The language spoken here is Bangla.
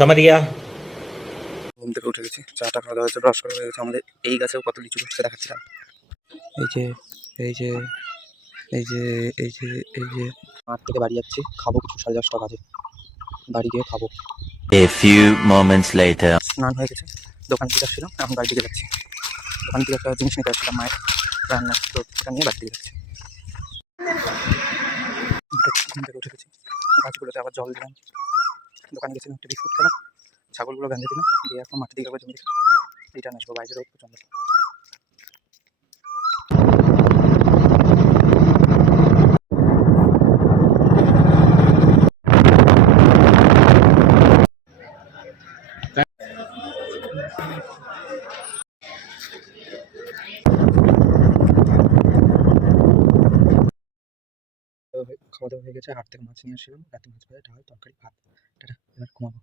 समझ गया। ঘুম থেকে উঠে গেছি, চাটা খাওয়া দাওয়া হয়েছে, ব্রাশ করা হয়ে গেছে। আমাদের এই গাছেও কত লিচু ধরছে দেখাচ্ছিলাম। এই যে এই যে এই যে এই যে এই যে মাঠ থেকে বাড়ি যাচ্ছি, খাবো কিছু, 10:30টা বাজে, বাড়ি গিয়ে খাবো। A few moments later. স্নান হয়ে গেছে, দোকান থেকে আসছিলাম, এখন বাড়ি দিকে যাচ্ছি। দোকান থেকে একটা জিনিস নিতে আসছিলাম মায়ের রান্নার, তো সেটা নিয়ে বাড়ি দিকে যাচ্ছি। ঘুম থেকে উঠে গেছি, গাছগুলোতে আবার জল দিলাম, দোকানে গেছিলাম, একটা বিস্কুট খেলাম, ছাগলগুলো বেঁধে দিলাম, দিয়ে এখন মাঠের দিকে আবার জমি রিটার্ন আসবো। বাইরে রোদ প্রচন্ড। খাওয়া দাওয়া হয়ে গেছে, হাট থেকে মাছ নিয়ে আসছিলাম, রাতে মাছ ভাজা, ডাল, তরকারি, ভাত। টাটা, এবার ঘুমাবো।